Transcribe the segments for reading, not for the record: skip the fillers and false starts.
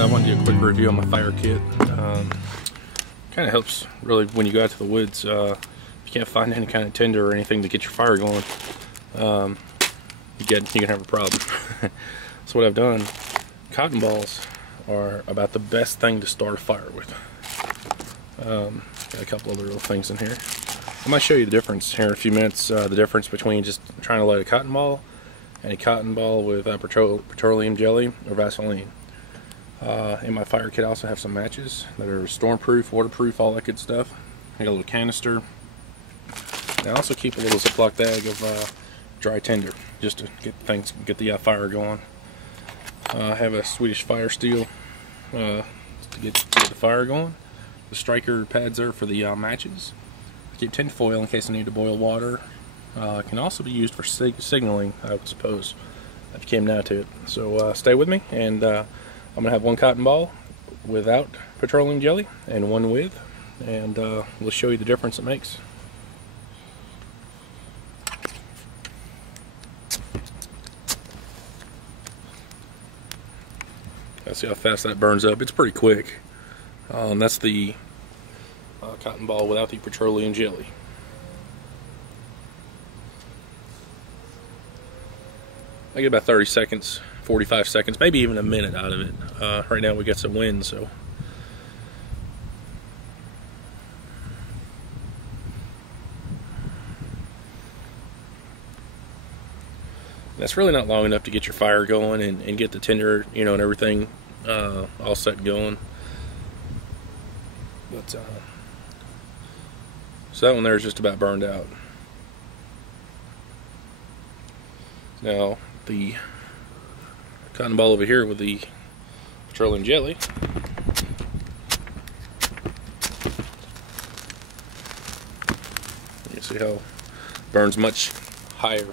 I want to do a quick review on my fire kit. Kind of helps really when you go out to the woods. If you can't find any kind of tinder or anything to get your fire going, you can have a problem. So what I've done, cotton balls are about the best thing to start a fire with. Got a couple other little things in here. I might show you the difference here in a few minutes. The difference between just trying to light a cotton ball and a cotton ball with petroleum jelly or Vaseline. In my fire kit I also have some matches that are stormproof, waterproof, all that good stuff. I got a little canister. And I also keep a little Ziploc bag of dry tinder just to get the fire going. I have a Swedish Fire Steel to get the fire going. The striker pads there for the matches. I keep tin foil in case I need to boil water. It can also be used for signaling, I would suppose, if you came down to it. So stay with me, and I'm going to have one cotton ball without petroleum jelly and one with, and we'll show you the difference it makes. Let's see how fast that burns up. It's pretty quick. That's the cotton ball without the petroleum jelly. I get about 30 seconds, 45 seconds, maybe even a minute out of it. Right now we got some wind, so. That's really not long enough to get your fire going and get the tinder, and everything all set going. But so that one there is just about burned out. Now the cotton ball over here with the petroleum jelly, you see how it burns much higher.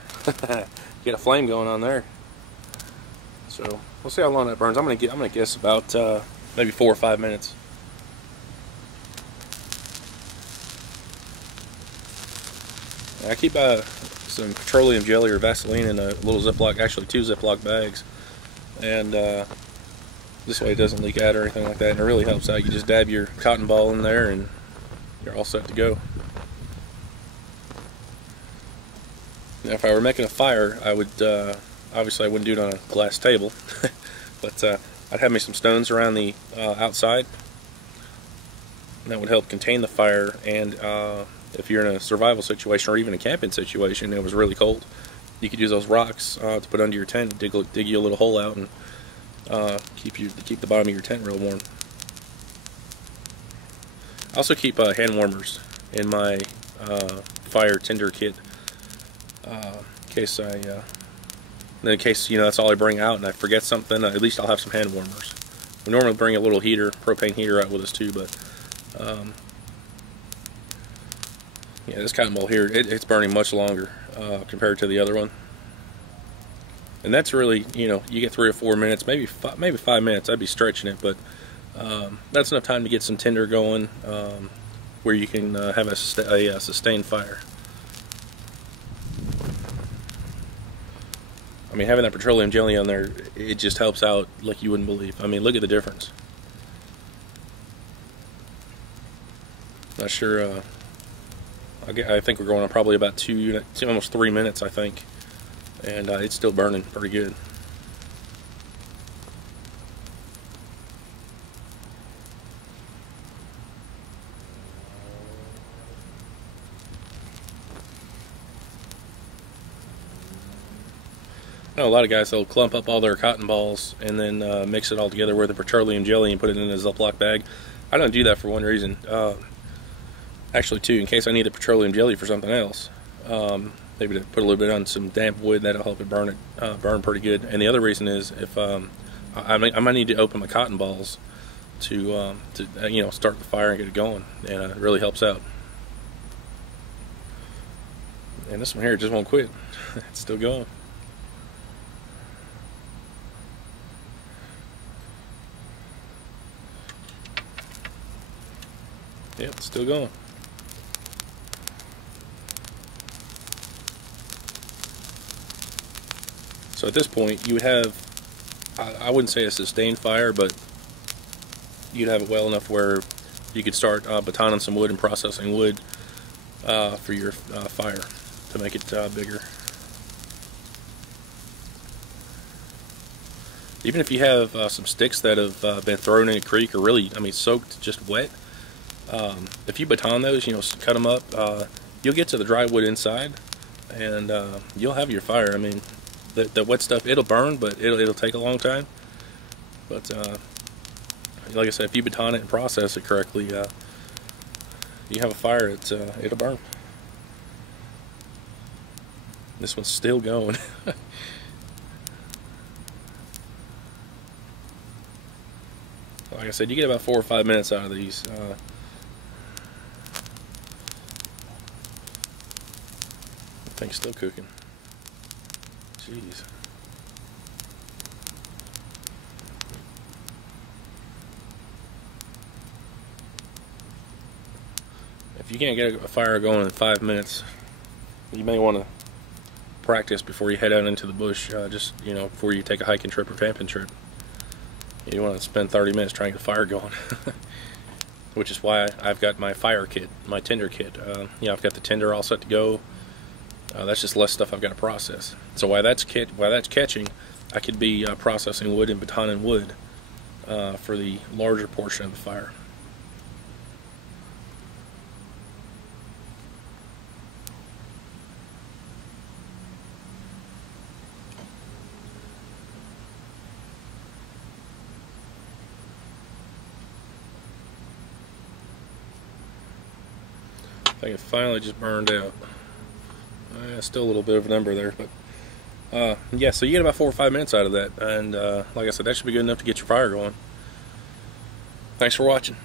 Get a flame going on there. So we'll see how long that burns. I'm gonna guess about maybe 4 or 5 minutes. I keep some petroleum jelly or Vaseline in a little Ziploc, actually 2 Ziploc bags, and this way it doesn't leak out or anything like that, and it really helps out. You just dab your cotton ball in there and you're all set to go. Now if I were making a fire, I would obviously I wouldn't do it on a glass table, but I'd have me some stones around the outside, and that would help contain the fire. And if you're in a survival situation or even a camping situation and it was really cold, you could use those rocks to put under your tent, dig you a little hole out, and keep the bottom of your tent real warm. I also keep hand warmers in my fire tinder kit, in case that's all I bring out and I forget something. At least I'll have some hand warmers. We normally bring a little heater, propane heater, out with us too, but yeah, this cotton ball here, it's burning much longer compared to the other one. And that's really, you get 3 or 4 minutes, maybe 5 minutes. I'd be stretching it, but that's enough time to get some tinder going, where you can have a sustained fire. I mean, having that petroleum jelly on there, it just helps out like you wouldn't believe. I mean, look at the difference. Not sure. I think we're going on probably about almost 3 minutes, I think, and it's still burning pretty good. I know a lot of guys, they'll clump up all their cotton balls and then mix it all together with the petroleum jelly and put it in a Ziploc bag. I don't do that for one reason. Actually, two, in case I need the petroleum jelly for something else. Maybe to put a little bit on some damp wood, that'll help it burn pretty good. And the other reason is if I might need to open my cotton balls to start the fire and get it going, and it really helps out. And this one here just won't quit. It's still going. Yep, it's still going. So at this point, you would have, I wouldn't say a sustained fire, but you'd have it well enough where you could start batoning some wood and processing wood for your fire to make it bigger. Even if you have some sticks that have been thrown in a creek or really, I mean, soaked, just wet, if you baton those, you know, cut them up, you'll get to the dry wood inside, and you'll have your fire. I mean, the wet stuff, it'll burn, but it'll take a long time. But like I said, if you baton it and process it correctly, you have a fire. It'll burn. This one's still going. Like I said, you get about 4 or 5 minutes out of these. The thing's still cooking. Jeez. If you can't get a fire going in 5 minutes, you may want to practice before you head out into the bush. Just, you know, before you take a hiking trip or camping trip. You want to spend 30 minutes trying to get a fire going. Which is why I've got my fire kit, my tinder kit. You know, I've got the tinder all set to go. That's just less stuff I've got to process. So while that's catching, I could be processing wood and batoning wood for the larger portion of the fire. I think it finally just burned out. Still a little bit of an ember there, but yeah, so you get about 4 or 5 minutes out of that, and like I said, that should be good enough to get your fire going. Thanks for watching.